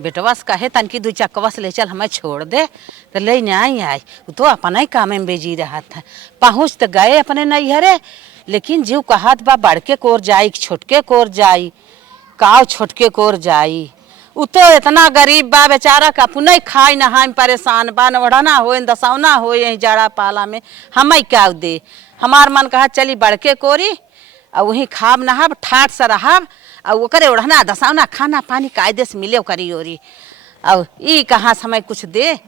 बेटवास कहे तनकी दू चक्कवास ले चल हमें छोड़ दे तो ले नहीं आई तो अपना ही काम में बेजी रहा था। पहुँच तो गए अपने नैहरे, लेकिन जीव कहत बा बड़के कोर जाई छोटके कोर जाई, काव छोटके कोर जाई। उ तो इतना गरीब बा बेचारा का अपने खाई नहाई परेशान बा, न ओढ़ना हो दसौना हो यही जाड़ा पाला में हमें क्या दे। हमार मन कहा चली बड़के कोरी और वहीं खाब नहाब ठाट से रहब और ओकरे ओढ़ना दसावना खाना पानी कायदे से मिले करी ओरी। और ई कहाँ समय कुछ दे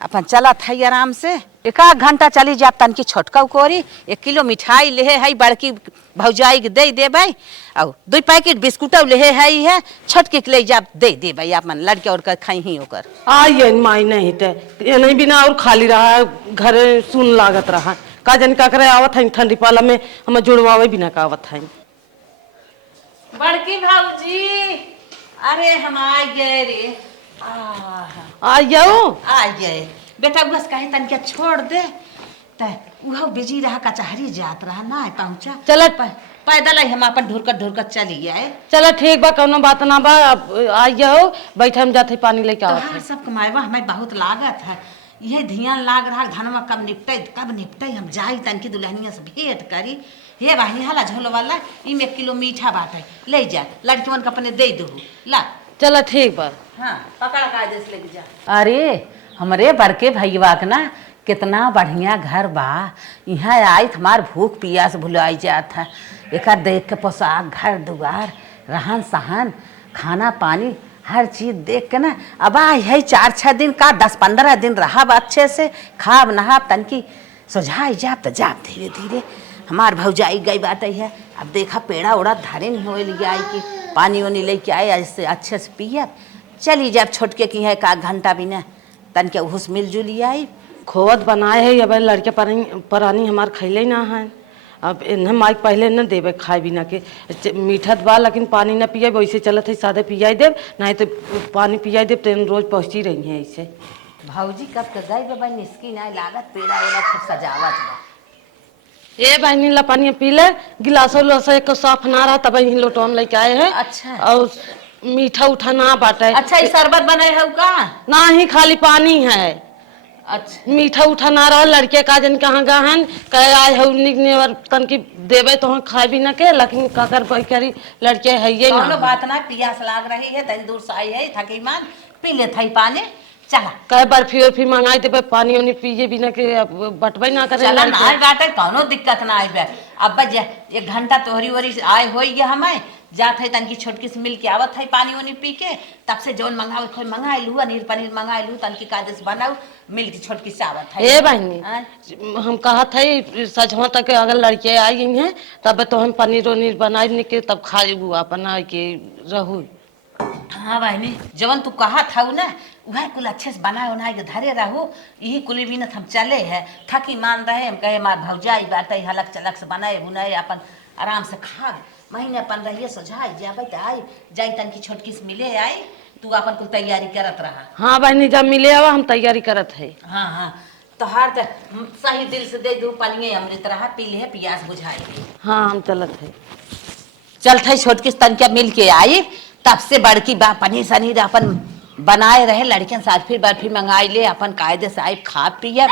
अपन चला था आराम से। एक घंटा चली जाब तनकी छोटका कोरी 1 किलो मिठाई ले है बड़की भौजाई के दे दे भाई, और 2 पैकेट बिस्कुट ले है छोटके के ले जाब दे दे भाई अपन लड़के और कर खाई ही ओकर। ये माई नहीं थे ये नहीं बिना और खाली रहा घर सुन लागत रहा का जन का करे आवत है ठंडी पाला में हम जुड़वावे बिना का आवत है। बड़की भौजी अरे हम आ गए रे। आ गए बेटा बस कहे तन क्या छोड़ दे त उहो बिजी रहा कचहरी जात रहा ना पहुंचा। चल पैदल ही हम अपन ढुरकत चली गए। चल ठीक बा कौनो बात ना बा आइयो बैठे हम जाते पानी लेके आवत है। सब कमाएवा हमें बहुत लागत है, ये ध्यान लाग रहा धनवा कब निपटे हम जाई तनकी दुल्हनिया से भेंट करी। हे बहनी हाला झोल वाला इमे 1 किलो मीठा बाटे ले जा लड़कियों के अपने दे दो ला। चल ठीक बा हाँ पकड़ कायदे से लेके जा। अरे हमरे बड़के भैया के ना कितना बढ़िया घर बा, यहाँ आई हमार भूख पियास भुलाई जात है। एक देख के पोशाक घर दुआर रहन सहन खाना पानी हर चीज देख के ना अब है 4-6 दिन का 10-15 दिन रहा अच्छे से खाब नहाब तनकी सुझाई जाब तो जाब धीरे धीरे। हमार भौजाई गई बात है अब देखा पेड़ा उड़ा धारे नहीं हो लिया आई कि पानी वानी लेके आए ऐसे अच्छे से पिए चली जाब छोटके की है का घंटा भी न तन के उस मिलजुल आई। खोवत बनाए है अब लड़के परानी हमार खैले ना है। अब इन्हें माइक पहले न देवे खाए बिना के मीठत बा लेकिन पानी न पिए वैसे चलत है सादे पियाई देव नहीं तो पानी पियाई देव तो रोज पहुँची रही है ऐसे। भौजी कब तक गई बाबा निस्की ना लागत पेड़ा वेड़ा खूब सजावट बा। ए बहनी ला पानी पी ले गिलासो लोसा एक साफ ना रहा तब ही लोटोन लेके आए हैं। अच्छा और मीठा उठा ना बाटे। अच्छा ये शरबत बनाए है का ना ही खाली पानी है। अच्छा मीठा उठा ना रहा लड़के का जन कहाँ गहन कहे आए हो निकने और तन की देवे तो खाए भी ना के लेकिन काकर करी लड़के है ये ना बात ना पियास लाग रही है तनी दूर से आई है थकी मान पी ले थई पानी चला कहे बर्फी उर्फी मंगाई दे पानी उनी पिए बिना के बटबे ना करे चला ना बाटे कौनो दिक्कत ना आई अब 1 घंटा तोहरी वरी आए होई गया हमें जात है तनकी छोटकी से मिल के आवत है पानी वानी पी के तब से जौन मंगावे खोई मंगाई लू नीर पनीर मंगाई लू तनकी कायदे से बनाऊ मिल के छोटकी से आवत है। ए बहनी हम कहा थे सजवा तक अगर लड़के आई हैं तब तो हम पनीर वनीर बनाई निके तब खाई अपन के रहू। हाँ बहनी जवन तू कहा था ना वह कुल अच्छे से बनाए उनाए के धरे रहू यही कुल भी हम चले है थकी मान रहे हम कहे मार भौजाई बाटे हलक चलक से बनाए बुनाए अपन आराम से खा महीने अपन रहिए सोझाई जाबे त आई जाई तनकी छोटकी से मिले आई तू अपन कुल तैयारी करत रहा। हाँ बहनी जब मिले आवा हम तैयारी करत है। हाँ हाँ तो हर सही दिल से दे दू पनिए अमृत रहा पी ले पियास बुझाई। हाँ हम चलत है चलत है छोटकी से तनकिया मिल के आई तब से बड़की बा पनीर सनीर अपन बनाए रहे लड़कियन साथ फिर मंगाई ले अपन कायदे से आई खा पिए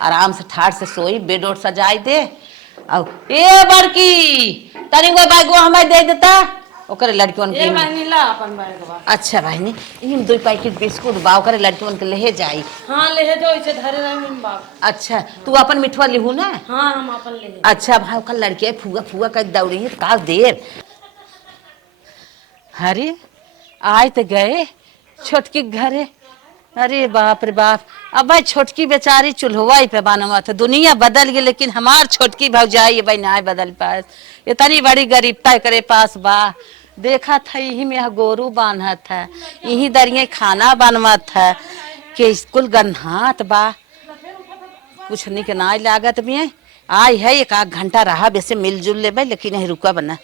आराम से ठाट से सोई बेड ओड सजाई दे। और ए बड़की तनी वो बैगवा हमें दे देता ओकरे लड़कियों के बहनी ला अपन बैगवा। अच्छा बहनी इन 2 पैकेट बिस्कुट बा ओकरे लड़कियों के ले जाई। हाँ ले जो इसे धरे रहे बाप। अच्छा तू अपन मिठवा लिहू ना। हाँ हम अपन ले। अच्छा भाई ओकर लड़के फुआ कर दौड़ी है का देर। अरे आए तो गए छोटकी घरे। अरे बाप रे बाप अब भाई छोटकी बेचारी चूल्हा पे बनवा था दुनिया बदल गई लेकिन हमार छोटकी भौजाई भाई ना बदल पाए इतनी बड़ी गरीबता करे पास बा। देखा था यही में गोरू बांधा था यही दरिया खाना बनवा था कि स्कूल गन्हात बा कुछ नहीं के ना लागत भी है आई है 1 घंटा रहा वैसे मिलजुल ले भाई लेकिन नहीं रुका बना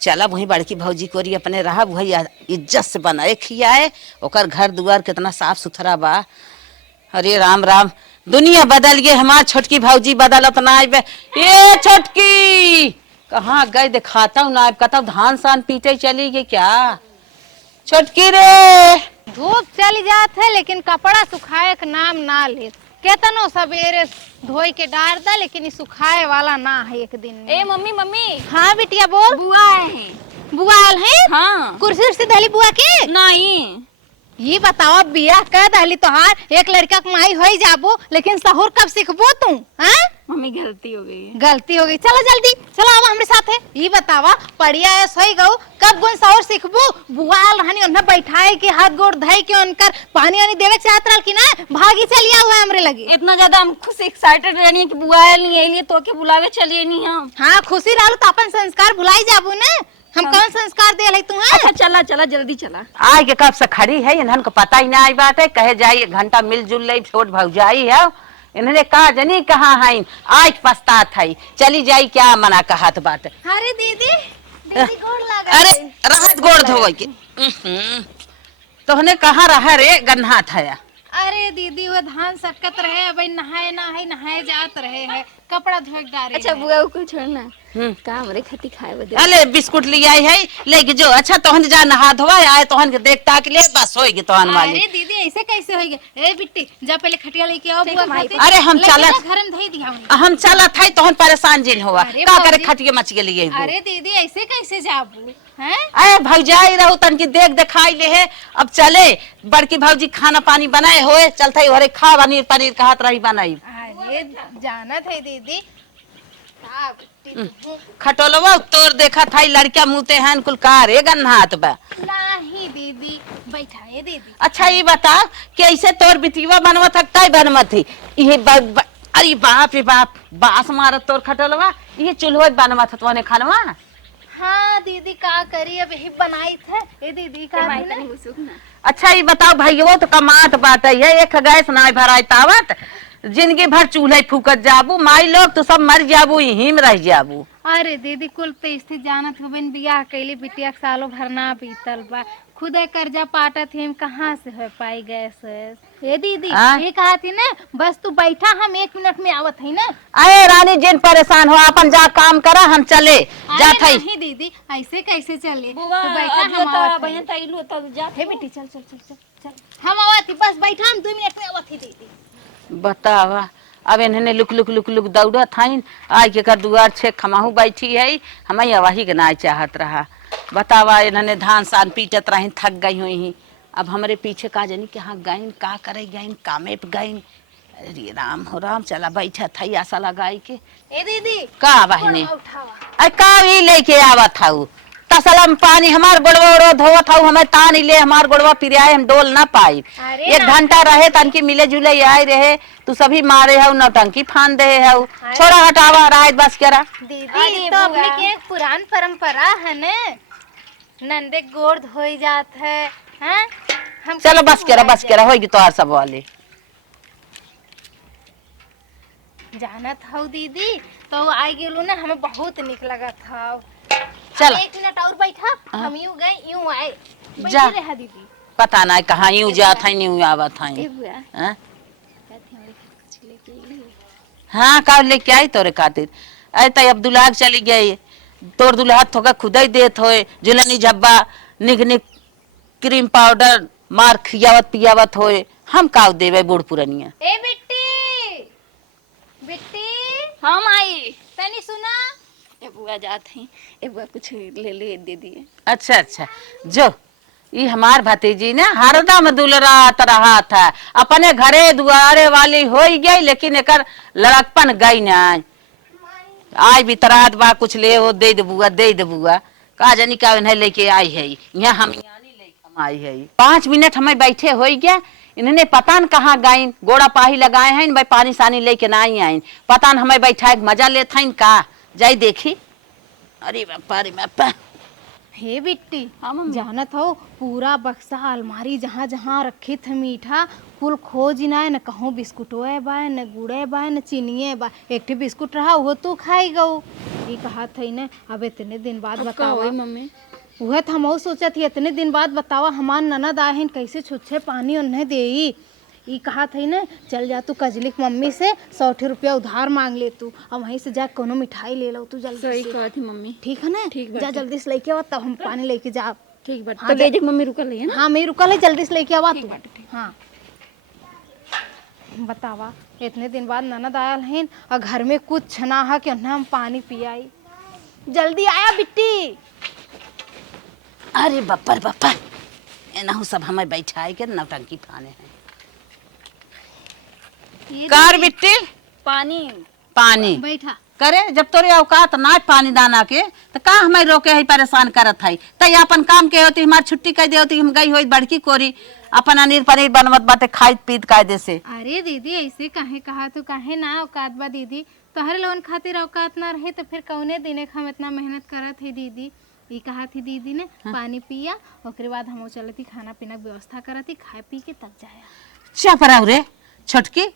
चला वही बड़की भौजी कोरी अपने रहा वही इज्जत से बनाए खियाए ओकर घर दुआर कितना साफ सुथरा बा। अरे राम राम दुनिया बदल गई हमार छोटकी भौजी बदलत ना आए ये छोटकी कहाँ गए दिखाता हूँ ना कहता धान सान पीटे चली गई क्या छोटकी रे धूप चली जात है लेकिन कपड़ा सुखाए के नाम ना ले। केतनो सवेरे धोई के डाल दा लेकिन ये सुखाए वाला ना है एक दिन में। ए मम्मी मम्मी, हाँ बिटिया बोल। बुआ आए हैं। बुआ आल है? हाँ। कुर्सी उर्सी धली बुआ के? नहीं। ये बताओ बियाह कर दहली तोहार एक लड़का कमाई हो जाबो लेकिन सहूर कब सीखबो तू? हाँ मम्मी गलती हो गई है। गलती हो गई, चलो जल्दी चलो आवा हमरे साथ है। ये बतावा पढ़िया है सोई गऊ कब गुण सहूर सीखबो? बुआ आल रहनी उन्हें बैठाए के हाथ गोड़ धई के उनकर पानी वानी देवे चाहत रहल की ना भागी चलिया हुआ हमरे लगे। इतना ज्यादा हम खुश एक्साइटेड रहनी है कि बुआ आयल नहीं आइए तो के बुलावे चलिए नहीं हम। हाँ खुशी रहलू तो अपन संस्कार भुलाई जाबू ना। हम कौन संस्कार दे रही तू? अच्छा चला चला जल्दी चला। आय के कब से खड़ी है, इन्हन को पता ही ना आई बात है। कहे जाइए घंटा मिलजुल ले छोट भौजाई है, इन्होंने कहा जनी कहाँ है आज पछतात है, चली जाई क्या मना कहत बात। अरे दीदी दीदी गोड़ लगा। अरे राहत गोड़ धोए के तोहने कहाँ रहा रे गन्हा था। अरे दीदी वो धान सकत रहे अबे नहाए नहाए जात रहे है कपड़ा धोए डारे। अच्छा बुआ को छोड़ना का हमरे खती खाए बदे। अले बिस्कुट ले आई है लेके जो। अच्छा तोहन जा नहा धोआ आए तोहन के देख ताक ले बस होगी तोहन वाली। अरे दीदी ऐसे कैसे होएगा? ए बिट्टी जा पहले खटिया लेके आओ बुआ खातिर। अरे हम चला घर में धई दिया। हम चला था तोहन परेशान जिन हुआ का करे खटिया मच गेली है। अरे दीदी ऐसे कैसे जाबू हैं? अरे भौजाई रहू तन की देख दिखाई ले है। अब चले बड़की भौजी खाना पानी बनाए होए चलते घरे खा पनीर पनीर कहत रही बनाई। अरे जानत है दीदी खटोलवा तोर देखा था लड़का मुते हैं कुल का रे गन्हात बा। नहीं दीदी बैठाए दीदी। अच्छा ये बता कि ऐसे तोर बितिवा बनवा थकता बनवा थी ये अरे बाप रे बाप बास मारत तोर खटोलवा ये चूल्हा बनवा था तोने खानवा। हाँ दीदी का करी अब यही बनाई थे। ए दीदी का अच्छा ये बताओ भाइयों तो कमात बात है एक गैस ना भराई तावत जिंदगी भर चूल्हे फूकत जाबू माई लोग तो सब मर जाबू यहीं में रह जाबू। अरे दीदी कुल पे स्थिति जानत हो बिन बियाह कैली बिटिया सालों भर ना बीतल बा खुदे कर्जा पाटत हम कहाँ से हो पाई गैस। ए दीदी ये कहा थी ना बस तू बैठा हम 1 मिनट में आवत है ना। अरे रानी जिन परेशान हो अपन जा काम करा हम चले जात है। नहीं दीदी ऐसे कैसे चले? बुआ तू बैठा हम आवत बहन ताइलो तो जा। हे बेटी चल चल चल चल चल हम आवत ही बस बैठा हम 2 मिनट में आवत ही दीदी। बतावा अब इन्हें लुक लुक लुक लुक दौड़ा था आज के कर दुआर छे खमाहू बैठी है हम वही के ना चाहत रहा। बतावा इन्होंने धान सान पीटत रही थक गई हुई अब हमारे पीछे का जानी कि हाँ गईन का करे गईन कामे पे गईन। अरे राम हो राम चला बैठा था आशा लगाई के। ए दीदी का बहने उठावा अरे का भी लेके आवत था तसलम पानी हमार गोड़वा रो धोवत हूँ हमें तान ले हमार गोड़वा पिरियाए हम डोल ना पाई। 1 घंटा रहे तन की मिले जुले आए रहे तू सभी मारे है नौटंकी फान दे है छोड़ा हटावा रात बस करा। दीदी तो अपने की एक पुरान परंपरा है ना नंदे गोड़ धोई जात है। हैं हम चलो बस करा होगी तो सब वाले जानत हूँ दीदी तो आई गेलू ना हमें बहुत निक लगा था। चल 1 मिनट और बैठा हम यूं गए यूं आए जा। बैठी रहा दीदी पता ना कहाँ यूं जात है यूं आवत है। हाँ का लेके आई तोरे खातिर अरे तय अब दुलाग चली गई तोर दुल्हा थोड़ा खुदा ही देत होए जुलनी झब्बा निक निक क्रीम पाउडर मार खियावत पियावत होए हम काव देवे बूढ़ पुरनिया। ए बिट्टी बिट्टी हम आई तनी सुना। ए बुआ जात है ए बुआ कुछ ले दे दिए। अच्छा जो ये हमार भतीजी ने हरदम दुलरात रहा था अपने घरे दुआरे वाली हो गई लेकिन एकर लड़कपन गई ना आज भी तरात बा कुछ ले हो दे दे बुआ का जानी का इन्हें लेके आई है यहाँ हम आई है 5 मिनट हमें बैठे हो गया इन्होंने पता न कहाँ गई गोड़ा पाही लगाए हैं भाई पानी सानी लेके ना आई पता न हमें बैठा मजा लेते हैं का जाई देखी। अरे बापा हे बिट्टी जानत हो पूरा बक्सा अलमारी जहाँ जहाँ रखे थे मीठा कुल खोज ना न कहूँ बिस्कुटोए बा न गुड़े बा न चीनिए बा एक बिस्कुट रहा वो तू खाई गऊ। ये कहा था न अब इतने दिन बाद बतावा मम्मी वह तो हम सोचा थी इतने दिन बाद बतावा हमार ननद आए हैं कैसे छुच्छे पानी उन्हें दे। ये कहा था ना चल जा तू कजली की मम्मी से 100 रुपया उधार मांग ले तू और वहीं से जा कोनो मिठाई ले लो तू जल्दी। सही कहा थी मम्मी। ठीक है ना जा जल्दी से लेके आओ तब हम पानी लेके जा ठीक बात। हाँ, तो ले जा मम्मी रुकल है ना। हाँ मैं रुकल है, जल्दी से लेके आवा ठीक तू। बाटे, ठीक। हाँ बतावा, इतने दिन बाद ननद आयल हैं और घर में कुछ ना है कि हम पानी पियाई। जल्दी आया बिट्टी। अरे बप्पर बप्पर, एनाहू सब हमें बैठाए के नौटंकी फाने हैं। कार बिट्टी पानी पानी बैठा। करे, जब तोरे औकात ना पानी दाना के तो का हमें रोके है परेशान करत है। तई अपन काम के होती, हमार छुट्टी कह दे होती, हम गई होई बड़की कोरी अपन अनीर पनीर बनवत बाटे खाइत पीत कायदे से। अरे दीदी ऐसे काहे कहा, तो काहे ना औकात बा दीदी, तोहरे लोन खातिर औकात ना रहे तो फिर कौने दिने हम इतना मेहनत करत है दीदी। ये कहा थी दीदी ने पानी पिया, ओकरे बाद हम चलती खाना पीना के व्यवस्था करती, खाए पी के तब जाया। चुप रहो रे छोटकी,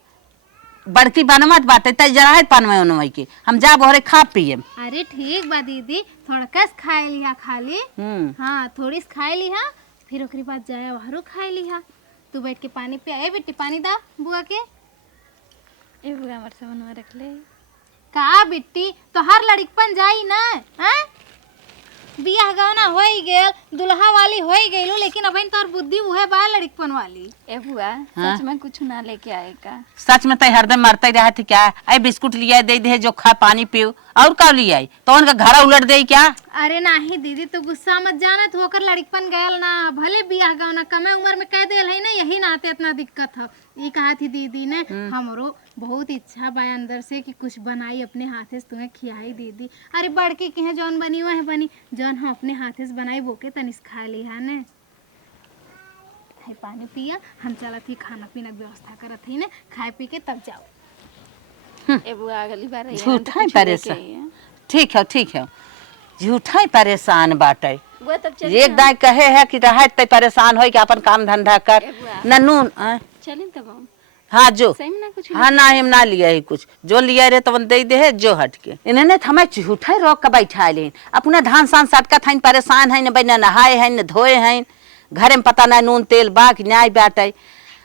बड़की बनवत बाटे तई जरा पानवे उनवई के हम जा भोरे खा पिए। अरे ठीक बा दीदी, थोड़ा कस खाए लिहा खाली। हाँ थोड़ी सी खाए लिहा, फिर ओकरे बाद जाया वहारो खाए लिहा। तू बैठ के पानी पिया। ए बेटी पानी दा बुआ के। ए बुआ हमर सामान रख ले। का बिट्टी तोहार लड़कपन जाई ना, हैं? बियाह गवना होई गेल, दुल्हा वाली होई गेलू, लेकिन अबहिन तोर बुद्धि उहे बा लड़कपन वाली। ए बुआ हाँ? सच में कुछ ना लेके आए का? सच में तई हरदम मरते रहा थी क्या? आई बिस्कुट लिया दे दे जो खा पानी पियो, और का लिया तो उनका घर उलट दे क्या? अरे नहीं दीदी, तू गुस्सा मत जाना, तू होकर लड़कपन गयल ना, भले बियाह गवना कमे उम्र में कह देल है ना, यही नाते इतना दिक्कत है। ये कहा थी दीदी ने, हमरो बहुत इच्छा बा अंदर से कि कुछ बनाई अपने हाथे से तुम्हें खियाई दीदी। अरे बड़के के हैं जौन बनी वह बनी, जौन हम अपने हाथे से बनाई बोके तनिस खा ली है ने। है पानी पिया, हम चलत ही खाना पीना के व्यवस्था करत ही ने, खाए पी के तब जाओ। ए बुआ अगली बार आइए झूठा ही परेशान। ठीक है झूठा ही परेशान बाटे। बुआ तब चल एक दाई कहे है कि रहा तई परेशान होई कि अपन काम धंधा कर। ए बुआ ननू चलिन तब हम। हाँ जो सही में ना कुछ हाँ ना हम ना लिया ही कुछ, जो लिया रे तो दे दे है जो हट के। इन्हें हमें झूठा ही रोक के बैठा लेन, अपना धान सान सटका था परेशान है, न न नहाए हैं न धोए हैं, घरे में पता ना नून तेल बा कि न्याय बाटे,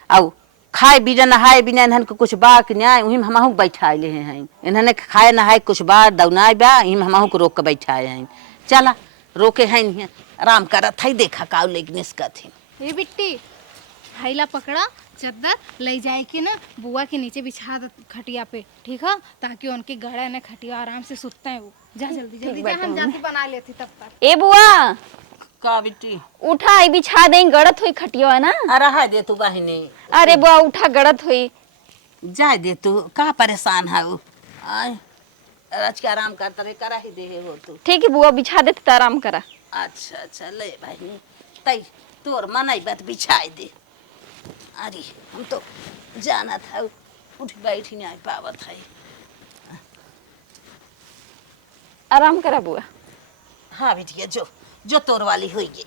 और खाए बिना नहाए बिना इन्हन के कुछ बा कि न्याय, वही हमहू बैठा ले हैं। इन्होंने खाए नहाए कुछ बा दौनाए बा, हमहू को रोक के बैठाए हैं। चला रोके हैं आराम करत है, देखा काउ लेकिन इसका थी। ये बिट्टी हैला पकड़ा, चद्दर ले जाए के ना बुआ के नीचे बिछा दे खटिया पे, ठीक है, ताकि उनके गड़ा ना खटिया आराम से सुतते हैं वो। जा जल्दी जल्दी जा, हम जाके बना लेते तब तक। ए बुआ का बिट्टी उठा, आई बिछा दें, गड़त हुई खटिया ना। अरे है दे तू बहिनी, अरे बुआ उठा, गड़त हुई। जाए दे तू, का परेशान है वो। आय रच के आराम करता रहे, करा ही दे हो तू। ठीक है बुआ बिछा देते तो आराम करा। अच्छा ले बहिनी, तई तोर मनाई बात बिछाई दे। अरे हम तो जाना था, उठ बैठ नहीं पावत है। आराम करा बुआ। हाँ बिटिया जो तोर वाली हुई गे।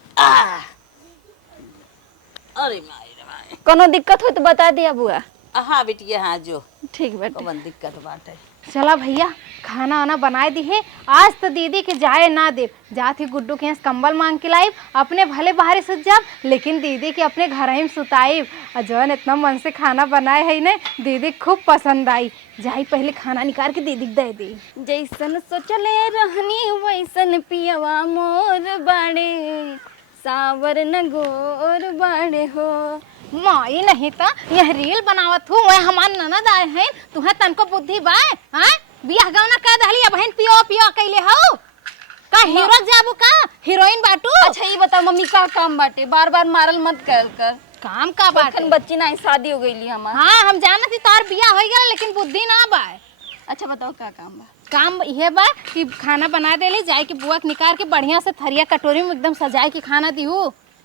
अरे माई कोनो दिक्कत हो तो बता दिया बुआ। हाँ बिटिया हाँ जो ठीक बाटे। कौन दिक्कत बाटे। चला भैया खाना वाना बनाए दी है, आज तो दीदी के जाए ना दे, जाती गुड्डू के यहाँ कंबल मांग के लाई, अपने भले बाहर सुत जाब, लेकिन दीदी के अपने घर ही में सुताई। और जौन इतना मन से खाना बनाए है ना, दीदी खूब पसंद आई। जाई पहले खाना निकाल के दीदी के दे दी। जैसन सोचले रहनी वैसन पियवा मोर बाड़े, सावर न गोर बाड़े हो। माई नहीं तो यह रील बनावत हूँ, वह हमार ननद आए हैं, तुम्हें तनको बुद्धि बा? हाँ बियाह गवना कह दहली, बहन पियो पियो कैले हो का? हीरो जाबू का हीरोइन बाटू? अच्छा ये बताओ मम्मी का काम बाटे, बार बार मारल मत कर कर। काम का बात? बच्ची ना शादी हो गई हमार। हाँ हम जाना थी तार बियाह हो गया, लेकिन बुद्धि ना बा। अच्छा बताओ का काम बा? काम यह बा कि खाना बना दे ली, जाए कि बुआ के निकाल के बढ़िया से थरिया कटोरी में एकदम सजाए के खाना दी।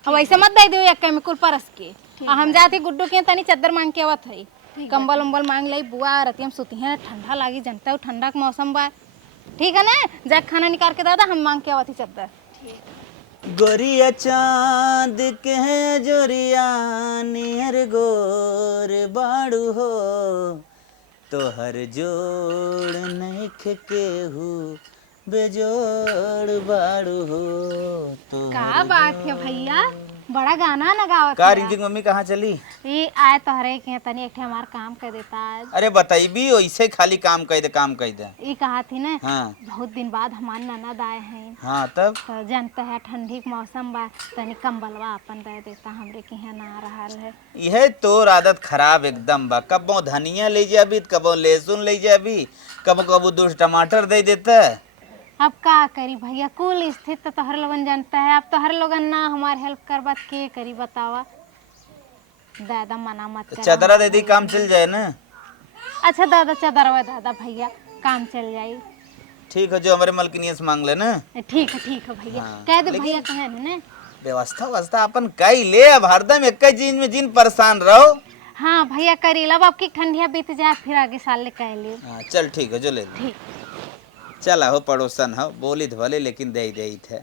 वैसे मत दे दो एक केमिकल परस के। हम जाते गुड्डू के तनी चद्दर मांग के आवत है, कंबल उम्बल मांग ली, बुआ रतियम सुती है, ठंडा लागी, जनता हो ठंडा का मौसम बा, ठीक है ना? जा खाना निकाल के दादा हम मांग के आवत चद्दर। गोरिया चांद के जोरिया नियर गोर बाड़ू हो, तोहर जोड़ नइख केहू बेजोड़ बाड़ू हो। का बात है भैया, बड़ा गाना न गावत का है। रिंकी की मम्मी कहाँ चली? ये आए तोहरे के तनी एक ठे हमार काम कर देता आज। अरे बताइबी वैसे खाली काम कह दे काम कह दे। ये कहा थी ना हाँ बहुत दिन बाद हमार ननद आए हैं हाँ तब तो जानते है ठंडी के मौसम बा तनी कंबलवा अपन दे देता हमरे के यहाँ ना रहल है। यह तोर आदत खराब एकदम बा। कबो धनिया ले जाबी कबो लहसुन ले जाबी कबो कबो 2 टमाटर दे देता। अब का करी भैया कुल स्थित तो तोहर लोगन जानता है। अब तोहर लोगन ना हमार हेल्प करबत के करी बतावा। दादा मना मत कर। चदरा दे दी काम चल जाए ना। अच्छा दादा चदरवा दादा भैया काम चल जाई। ठीक है जो हमारे मलकिनिया से मांग ले ना। ठीक है भैया हाँ, कह दे भैया कहे ने व्यवस्था व्यवस्था अपन कई ले। अब हरदम एक चीज में जिन परेशान रहो। हाँ भैया करीला बाप की ठंडिया बीत जाए फिर आगे साल ले कह लियो। हाँ चल ठीक है जो ले ले। ठीक चला हो पड़ोसन हो बोली भले लेकिन दे दे थे।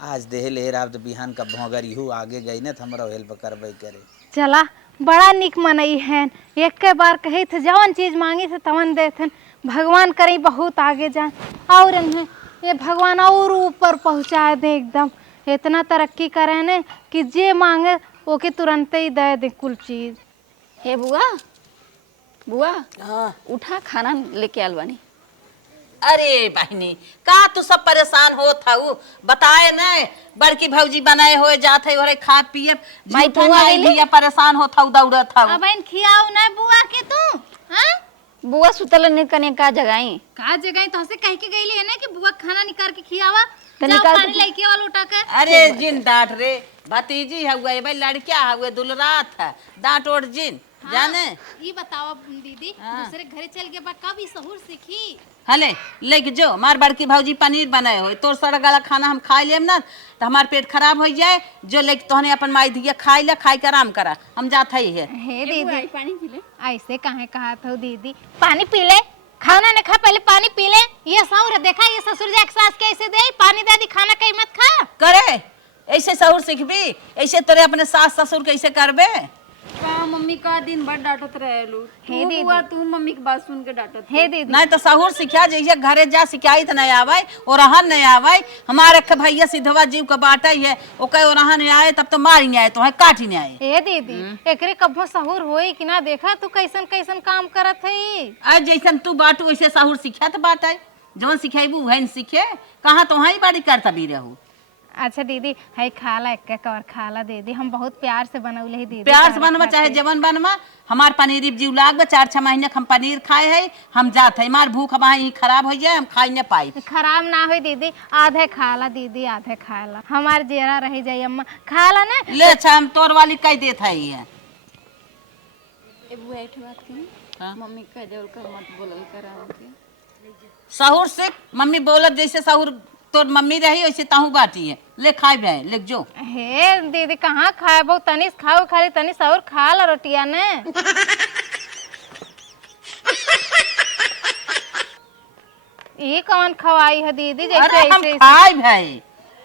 आज देह ले रात बिहान का भोगर यू आगे गई ना तो हमारा हेल्प करबे करे। चला बड़ा निक मनई है। एक के बार कही थे जवन चीज मांगी थे तवन देथन। भगवान करे बहुत आगे जाए और इन्हें ये भगवान और ऊपर पहुंचा दे एकदम। इतना तरक्की करे ने कि जे मांगे ओके तुरंत ही दे दे कुल चीज। हे बुआ बुआ हाँ। उठा खाना लेके आल बानी। अरे बहनी का तू सब परेशान हो था बताए न बड़की भौजी बनाए हुए जात है और खा पिए भाई झूठा बुआ नहीं ले लिया परेशान हो था दौड़ा था। अब इन खियाओ ना बुआ के तू हां बुआ सुतल ने कने का जगाई का जगह तो से कह के गईली है ना कि बुआ खाना निकाल के खियावा। तो जाओ निकाल पानी के- लेके आओ उठा के। अरे जिन डांट रे भतीजी हुए भाई लड़किया हुए दुलरात है डांट ओट जिन जाने। ये बताओ दीदी दूसरे घरे चल के बा कब ई सहूर सीखी। हले लेके जो हमार बड़की भौजी पनीर बनाए हो तोर सड़ा गला खाना हम खा लेम ना तो हमार पेट खराब हो जाए। जो लेके तोहने अपन माई दिया खाई ले खाई के आराम करा हम जात है। हे दीदी पानी पी ले। ऐसे काहे कहा था दीदी पानी पी ले खाना ने खा पहले पानी पी ले। ये सहुर देखा ये ससुर जी सास कैसे दे पानी दे दी खाना कहीं मत खा करे ऐसे सहूर सीखबी ऐसे तेरे अपने सास ससुर कैसे करबे। का मम्मी का दिन भर डांटत रहेलू। हे तू दीदी। बुआ तू मम्मी की बात सुन के डांटत। हे दीदी नहीं तो सहूर सिखा जैसे घरे जा सिखाई तो नहीं आवाई और रहन नहीं आवाई। हमारे के भैया सिधवा जीव का बाटा ही है वो कहे और नहीं आए तब तो मार ही नहीं आए तो है काट ही नहीं आए। हे दीदी एकरे कब्बो सहूर होई कि ना देखा तू कैसन कैसन काम करत है। आज जैसन तू बाटू वैसे सहूर सिखा तो बाटा है जौन सिखेबू वही सीखे कहाँ तो वही बाड़ी करता भी रहू। अच्छा दीदी है खाला एक कवर खाला दे दी हम बहुत प्यार से बनौले ही दीदी प्यार से बनवा चाहे जवन बनवा हमार पनीर जीव लाग 4-6 महीने हम पनीर खाए है हम जाते हैं मार भूख हमारी खराब हो जाए हम खाई न पाई। खराब ना हो दीदी आधे खाला दीदी आधे खाला हमार जेरा रह जाई अम्मा खाला ना। ले अच्छा हम तोर वाली कह देत है ये। ए बुआ एक बात कही हाँ? मम्मी का जल कर मत बोलल करा हमके। सहूर से मम्मी बोलत जैसे सहूर तोर मम्मी रही वैसे ताहू बाटी है ले खाए भाई ले जो। हे दीदी कहाँ खाए बहु तनिस खाओ खाली तनिस और खा ला रोटिया ने। ये कौन खवाई है दीदी जैसे अरे हम ऐसे खाए भाई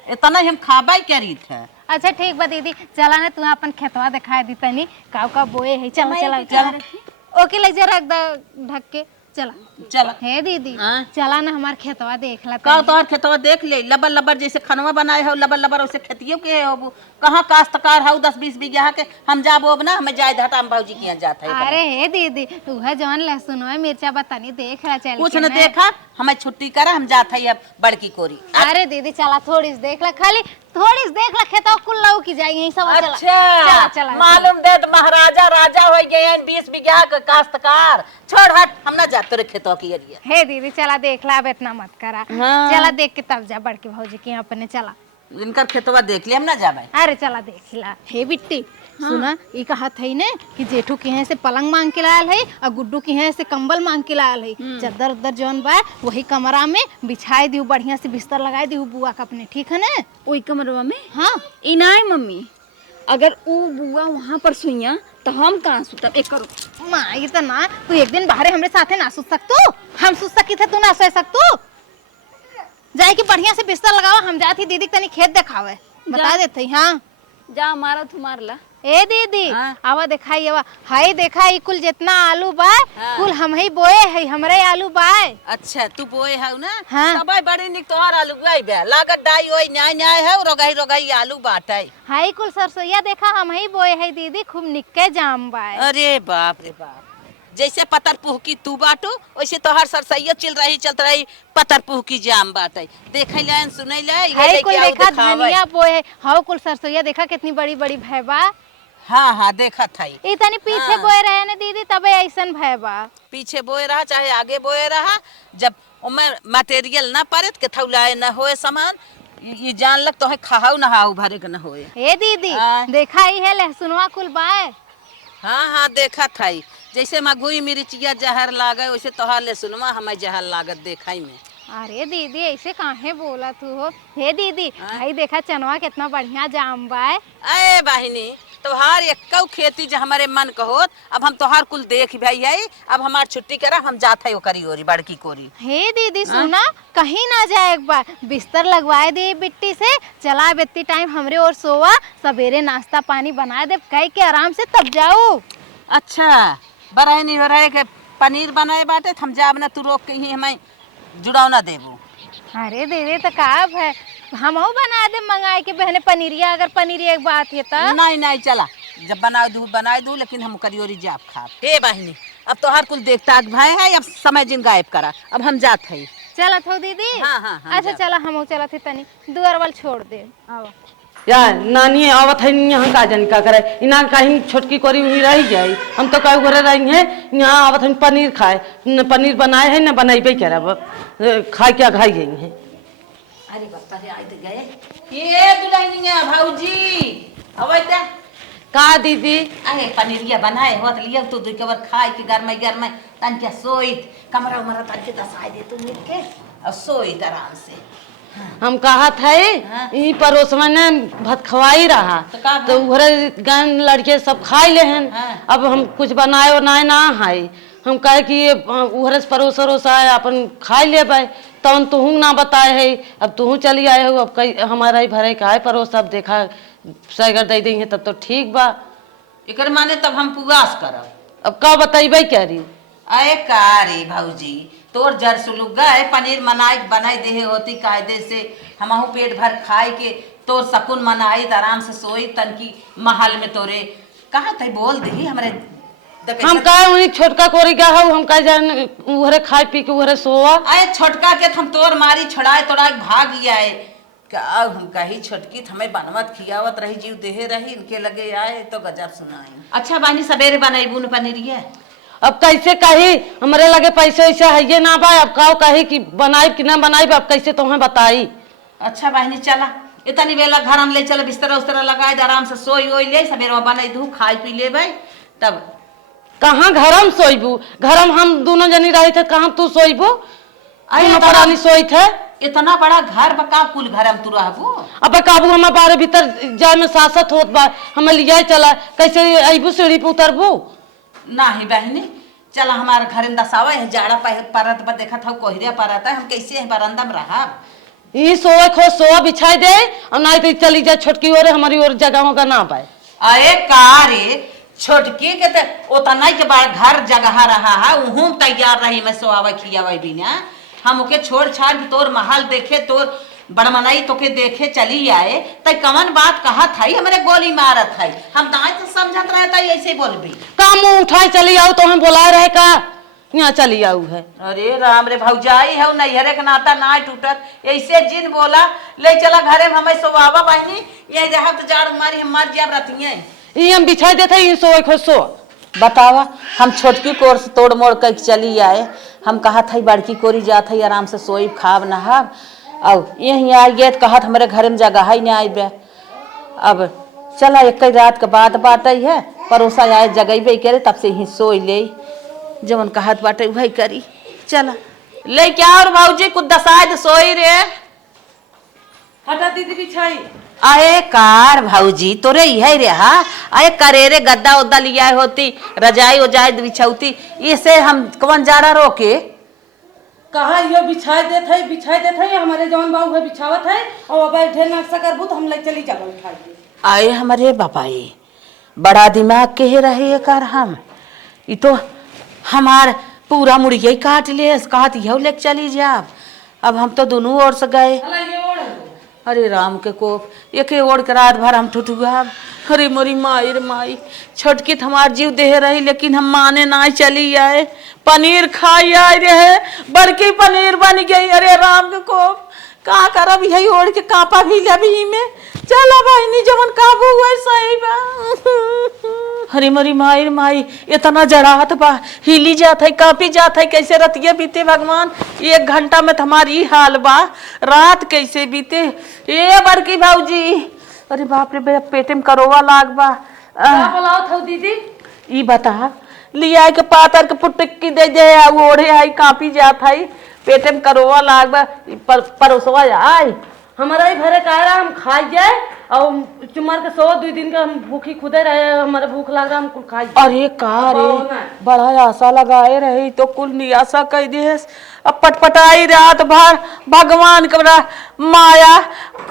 इतना ही हम खाबा करी थे। अच्छा ठीक बा दीदी चला ना तू अपन खेतवा दिखाए दी तनी काव का बोए है चला चला चला ओके ले जा रख ढक के चला चला हे दीदी हाँ? चला ना हमार खेतवा देख ला का तोहर खेतवा देख ले लबर लबर जैसे खनवा बनाए हो लबर लबर वैसे खेतियों के हो कहाँ काश्तकार हो 10-20 बीघा के हम जाबो अब ना हमें जाए घाटा हम भौजी के यहाँ जाता है। अरे हे दीदी तू है जौन लहसुन है मिर्चा बतानी देख रहा चल कुछ के न ना। देखा हमें छुट्टी करा हम जाते हैं अब बड़की कोरी। अरे दीदी चला थोड़ी सी देख ला खाली थोड़ी सी देख ला खेतवा कुल लऊ की जाएगी यही सब चला चला चला मालूम दे तो महाराजा राजा हो गए हैं 20 बीघा के काश्तकार छोड़ हट हम ना जाते रे खेतों की एरिया। हे दीदी चला देख ला अब इतना मत करा। हाँ। चला देख के तब जा बड़की भौजी के यहाँ अपने चला। इनकर खेतवा देख लिया हम ना जाबे। अरे चला देख ला। हे बिट्टी सुना ये कहा थई ने कि जेठू के यहाँ से पलंग मांग के लायल है और गुड्डू के यहाँ से कंबल मांग के लायल है। चद्दर उद्दर जौन बा वही कमरा में बिछाई दी बढ़िया से बिस्तर लगाई दी बुआ का अपने ठीक है ना। ओई कमरवा में हाँ इनाय मम्मी अगर ऊ बुआ वहाँ पर सुइया तो हम कहाँ सुतब एक करो। माँ ये तो ना तू एक दिन बाहर हमरे साथे ना सुत सकतू हम सुत सकी थे तू ना सह सकतू। जाए कि बढ़िया से बिस्तर लगावा हम जाती दीदी तनी खेत दिखावे बता देते हाँ। जा मारा तू मार ला ए दीदी हाँ? आवा दिखाई आवा हाय देखा ई कुल जितना आलू बा हाँ। कुल हम ही बोए है हमरे आलू बाय। अच्छा तू बोए है ना? हाँ। सबे बड़ी निक तोहर आलू गई बे लागत डाई ओई न्याय न्याय है रोगाई रोगाई आलू बाटे। हाय कुल सरसोईया देखा हम ही बोए है दीदी खूब निक्के जाम बाय। अरे बाप रे बाप, जैसे पतर पुह की तू बाटो वैसे तोहर सरसैया चलत रही पतर पुह की जाम बाटे। देखे लाइन सुने ले हाय कुल देखा धनिया बोए है हाउ कुल सरसोईया देखा कितनी बड़ी बड़ी भैबा। हाँ हाँ देखा था इतनी पीछे हाँ। बोए रहे ने दीदी तबे ऐसन भैबा। पीछे बोए रहा चाहे आगे बोए रहा, जब उमें मटेरियल ना पड़े के थौलाए ना होए सामान ये जान लग तो है खाऊ ना हाउ भरे के ना होए। ए दीदी हाँ। देखा ही है लहसुनवा कुल बाय। हाँ हाँ देखा था जैसे मगुई मिर्चिया जहर लागे वैसे तोहार ले सुनवा हमें जहर लागत देखाई में। अरे दीदी ऐसे काहे बोला तू हो। हे दीदी भाई देखा चनवा कितना बढ़िया जाम बाय। अरे बहिनी तोहार एकौ खेती जो हमारे मन कहोत अब हम तोहार कुल देख भाई आई अब हमार छुट्टी करा हम जात है ओकरी ओरी बड़की कोरी। हे दीदी सुना कहीं ना जाए एक बार बिस्तर लगवाए दे बिट्टी से चला बेती टाइम हमरे और सोवा सवेरे नाश्ता पानी बना दे कह के आराम से तब जाओ। अच्छा बरह नहीं हो रहा के पनीर बनाए बाटे हम जाब ना तू रोक के ही हमें जुड़ाव ना देबू। अरे दीदी तो का है हम बना दे मंगाए के बहने पनीरिया अगर पनीर एक बात है तो। नहीं नहीं चला जब बनाए दू लेकिन हम करियोरी जाब खा। हे बहिनी अब तोहार कुल देखता भाई है अब समय जिन गायब करा अब हम जात है। चलत हो दीदी। हाँ, हाँ, हम अच्छा जात। चला हम चलत है तनी दुआर वाल छोड़ दे आवा। या नानी आवत है यहाँ का जानी का करे इना कहीं छोटकी कोरी हुई रह जाई हम तो कई घरे रही है यहाँ आवत है पनीर खाए न पनीर बनाए है न बनाइबे करब खाए क्या खाई गई है। अरे बापा रे आइ गए ये दुल्हनिया भौजी अबै त का दीदी अरे पनीरिया बनाए होत लिया तो दू कबर खाए के गरम तन के सोइत कमरा उमरा तन के दसाई दे तू मिल के और सोइत आराम से। हम कहा थे हाँ। ई परोसवा ने भात खवाई रहा तो का तो उहरे गान लड़के सब खाई ले हैं। हाँ। अब हम कुछ बनाए बनाए ना है हम कहे कि ये उहरे से परोसा है अपन खाई ले भाई तब तुहू ना बताए है अब तुहू चली आए हो अब कई हमारा ही भरे का है परोस अब देखा सैगर दे देंगे तब तो ठीक बा। एकर माने तब हम पुगास करब अब का बताइबे क्या रही अरे का रे भौजी तोर जर सुलुगा है पनीर बनाई दे होती कायदे से हमहू पेट भर खाए के तोर सकून मनाई आराम से सोई तन की महल में तोरे कहा थे बोल दी हमरे हम कहे वही छोटका कोरी का हो हम कहे जान उहरे खाए पी के उहरे सोवा। अरे छोटका के हम तोर मारी छोड़ाए तोड़ा भाग गया है क्या हम कही छोटकी हमें बनवत खियावत रही जीव देहे रही इनके लगे आए तो गजब सुनाई। अच्छा बानी सवेरे बनाईबू न पनीरिया अब कैसे कही हमारे लगे पैसे वैसे है ना बा अब कहो कही कि बनाई कि ना बनाई अब कैसे तुम्हें बताई। अच्छा बहनी चला इतनी बेला घर हम ले चलो बिस्तरा उस्तरा लगाए आराम से सोई ओई ले सवेरे बनाई दू खाई पी ले भाई तब कहाँ घरम सोईबू घरम हम दोनों जनी रहे थे कहाँ तू सोईबू अरे परानी सोई थे इतना बड़ा घर बका कुल घर हम तू रहबू। अब काबू हम बारे भीतर जाए में सासत होत बा हमें लिया चला कैसे अबू सीढ़ी पे उतरबू। नहीं बहनी चला हमारे घर में दसावा है जाड़ा परत पर देखा था कोहरिया परत है हम कैसे है बरंदा में रहा ये सोए खो सोआ बिछाई दे और नहीं तो चली जाए छोटकी ओर हमारी ओर जगह होगा ना पाए। अरे का रे छोटकी के तो उतना के बाद घर जगह रहा है उहूं तैयार रही मैं सोआवे खियावे बिना हम ओके छोड़ छाड़ तोर महल देखे तोर बड़मनाई तोके देखे चली आए तय कवन बात कहा थाई हमारे गोली मारत है हम ना तो समझत रहे था ऐसे ही बोलबी काम मुंह उठाए चली आओ तो हम बोला रहे का यहाँ चली आऊ है। अरे राम रे भौजाई है नैहरे का नाता ना टूटत ऐसे जिन बोला ले चला घरे में हमें सोआवा बहनी ये रहा तो जाड़ मारी हम मर जाब रतिये ये हम बिछाई देते ये सोए खो सो बतावा हम छोटकी कोर से तोड़ मोड़ कर चली आए हम कहा था बड़की कोरी जात है आराम से सोई खाब नहाब अब यहीं आ गए तो कहत हमारे घर में जगह ही नहीं आई अब चला एक रात के बाद बाटे है परोसा आए जगह करे तब से ही सोई ले जवन कहत बाटे वही करी चला ले क्या और भाजी कुछ दसाए सोई रे हटा दीदी बिछाई अरे कार भाऊजी तोरे यही रे हा अरे करेरे गद्दा उद्दा लिया होती रजाई उजाई बिछौती इसे हम कौन जाड़ा रोके कहा यो बिछाई देते है हमारे जवान बाबू है बिछावत है और बैठे ना सकर तो हम ले चली जाबो उठा के आए हमारे बापाई बड़ा दिमाग के रहे कर हम। ई तो हमार पूरा मुड़िया ही काट ले, कहत यह लेके चली जाब। अब हम तो दोनों ओर से गए। अरे राम के कोप, एक ओढ़ के रात भर हम ठुठुआब। अरे मोरी माई रे माई, छोटकी तो हमार जीव देह रही, लेकिन हम माने ना चली आए। पनीर खाई आए रहे, बड़की पनीर बन गई। अरे राम के कोप, का करब यही ओढ़ के कापा भी लबी में। चला बहनी जवन काबू हुआ सही बा। अरे मोरी माई रे माई, इतना जड़ात बा, हिली जात है, कापी जात है। कैसे रतिया बीते भगवान, 1 घंटा में तुम्हारी हाल बा। रात कैसे बीते ए बड़की भाऊजी। अरे बाप रे बे, पेटे में करोवा लाग बा। बोलाओ था दीदी, ई बता लिया के पातर के पुटकी दे दे, ओढ़े आई कापी जात है, पेटे में करोवा लाग बा। परोसवा आई हमारा ही भरे कह रहा हम खा जाए और चुमार के 102 दिन का हम भूखी खुदे रहे, हमारे भूख लग रहा हम कुल खाई। अरे का रे, बड़ा आशा लगाए रही तो कुल निराशा कह दिएस। अब पटपटाई रात भर भगवान के बड़ा माया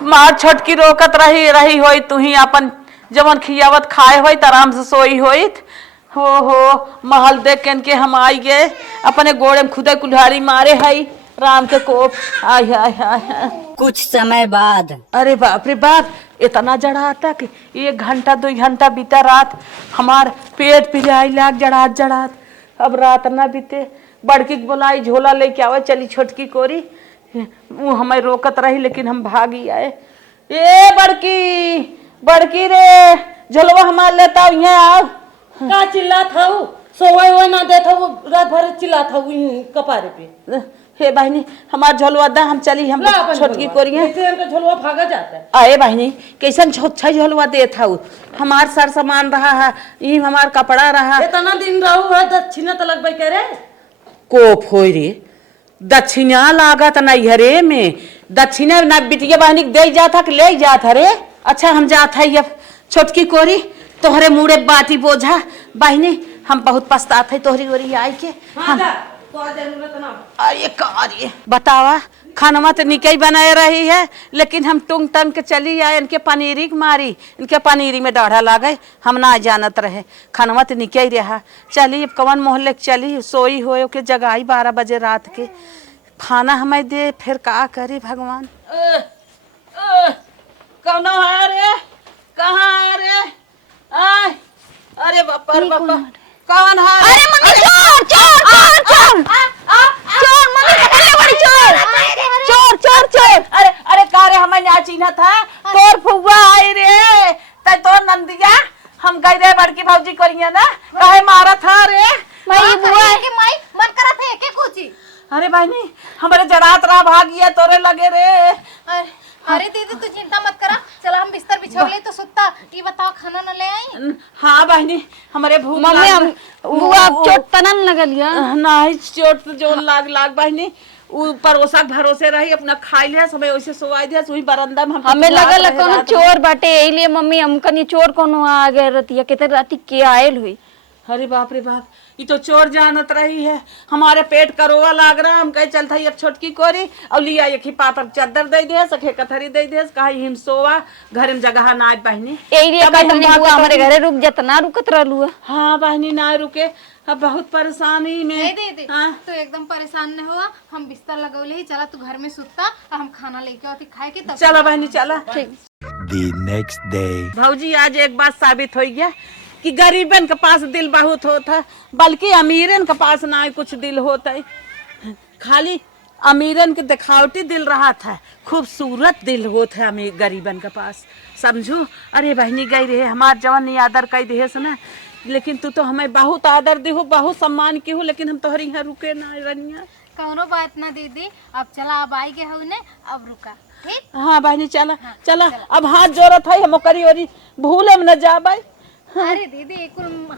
मार छोटकी रोकत रही होई। तू ही अपन जवन खियावत खाए होई त आराम से सोई होइत। हो महल देख के हम आई गए, अपने गोड़े में खुदे कुल्हाड़ी मारे हई। राम के कोप, आय हाय हाय। कुछ समय बाद अरे बाप रे बाप, इतना जड़ा तक 1 घंटा 2 घंटा बीता रात, हमार पेट पिजाई लाग जड़ात। अब रात ना बीते, बड़की के बोलाई झोला लेके आवे, चली छोटकी कोरी। वो हमें रोकत रही, लेकिन हम भागी आए। ए बड़की रे, झोलवा हमार लेता यहाँ आओ। का चिल्ला था वो, सोए ना देता वो, रात भर चिल्ला था वो कपारे पे। हे बहनी, हमार झोलवा दा, हम चली, हम छोटकी कोरिया। कैसे झोलवा भागा जाता है। आए बहनी, कैसन छोटा झोलवा दे था, हमार सर सामान रहा है, ई हमार कपड़ा रहा। इतना दिन रहू है, दक्षिणा तो लगबे करे। कोप होई रे, दक्षिणा लागत नैहरे में, दक्षिणा ना बिटिया बहनी दे जाता कि ले जाता रे। अच्छा हम जात है अब छोटकी कोरी, तोहरे मुड़े बाटी बोझा। बहनी हम बहुत पछतात है तोहरी ओरी आई के। अरे कार्य बतावा, खाना तो निकई बनाए रही है, लेकिन हम टूंग टंग के चली आए। इनके पनीरी के मारी, इनके पनीरी में डाढ़ा लागे, हम ना जानत रहे। खाना तो निकई रहा। चली अब कवन मोहल्ले चली, सोई हो के जगाई 12 बजे रात के। खाना हमें दे, फिर का करे भगवान। कौन है रे, कहाँ है रे? आय, अरे बापा कौन है? अरे मम्मी, चोर चोर चोर चोर चोर, मम्मी पकड़ ले बड़ी चोर, चोर चोर चोर। अरे का रे, हमें ना चिन्हा था, तोर फुआ आई रे, ते तोर नंदिया। हम गई रे बड़की भौजी करिया ना, काहे मारा था रे? माई बुआ के माई मन करा थे के कुची। अरे बहनी, हमारे जरात रहा भागिया तोरे लगे रे। अरे दीदी तू चिंता मत करा, चल हम बिस्तर बिछावले तो सुत्ता। ये बताओ खाना न ले आई? हाँ बहनी, हमारे भूख मम्मी हम बुआ चोट तनन लगलिया। नहीं चोट जो लाग बहनी, ऊपर ओसा भरोसे रही, अपना खाई लिया समय वैसे सोवाई दिया। सुई बरंदा में हमें लगल कोनो चोर बाटे, एलिए मम्मी हम कनी चोर कोनो आ गए रतिया के राती के आयल हुई। अरे बाप रे बाप, ये तो चोर जानत रही है। हमारे पेट करोवा लाग रहा, हम कहे चलता अब छोटकी कोरी और लिया एक ही पातर चादर दे दे, सखे कथरी दे दे, कहा हिम सोवा, घर में जगह ना बहनी। एलिए कहतनी बुआ हमारे घरे रुक जा, ना रुकत रहलू। हाँ बहनी ना रुके, अब बहुत परेशानी में। दीदी तू एकदम परेशान न हुआ, हम बिस्तर लगौले ही, चला तू घर में सुत्ता, हम खाना लेके आती खाए के तब। चला बहनी चला। The next day. भौजी आज एक बात साबित हो गया कि गरीबन के पास दिल बहुत होता है, बल्कि अमीरन के पास ना कुछ दिल होता है। खाली अमीरन के दिखावटी दिल रहा था, खूबसूरत दिल होता है अमीर गरीबन के पास, समझो। अरे बहनी गई रहे, हमार जवान नहीं आदर कई दे ना, लेकिन तू तो हमें बहुत आदर दे हो, बहुत सम्मान की हो, लेकिन हम तोहरी यहाँ रुके ना रनिया। कौनो बात ना दीदी, अब चला, अब आई गए हो ने, अब रुका ठीक। हाँ बहनी चला चला, अब हाथ जोड़त है, हम करी और भूले में न जा भाई। अरे दीदी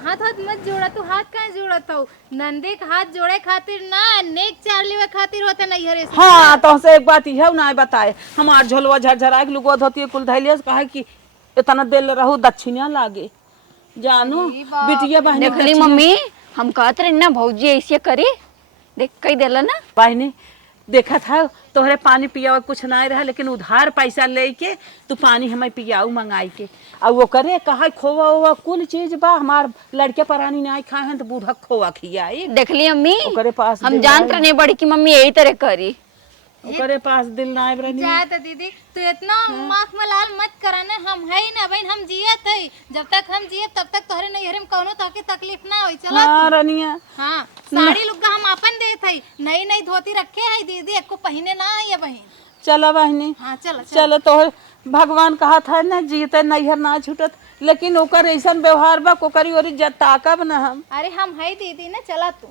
हाथ मत जोड़ा, तू हाथ काहे जोड़त हो? नंदे के हाथ जोड़े खातिर ना, नेक चार लेवे खातिर होता नहीं हरे। हाँ तो से एक बात है ना बताए, हमार झोलवा झरझरा के लुगो धोती कुल धैलिया, कहे कि इतना दिल रहू दक्षिणा लागे, जानो बिटिया बहनी। देखली मम्मी, हम कहत रहे ना भौजी ऐसे करी, देख कई देला ना बहनी। देखा था तोहरे पानी पियावे कुछ नहीं रहा, लेकिन उधार पैसा लेके तू पानी हमें पियाऊ मंगाई के। और वो करे कहा खोवा ओवा कुल चीज बा, हमार लड़के परानी नहीं खाए हैं तो बूढ़ा खोवा खियाई। देख ली अम्मी, ओकरे पास हम दिल जानत नहीं। रहने बड़ी की मम्मी यही तरह करी। ओकरे पास दिल ना बरनी। जाए तो दीदी तू इतना माख में लाल मत कराना, हम है ना बहन, हम जियत है, जब तक हम जियत तब तक तोहरे नैहरे में कौनो ताके तकलीफ ना होई। चला हाँ रनिया, हाँ साड़ी लुग्गा हम अपन देत है, नई नई धोती रखे है दीदी, एको पहने ना है ये बहन। चलो बहनी हाँ चल चलो। तो भगवान कहा था ना जीते नैहर ना छूटत, लेकिन ओकर ऐसा व्यवहार बा कोकरी ओरी ताकब ना हम। अरे हम है दीदी ना, चला तू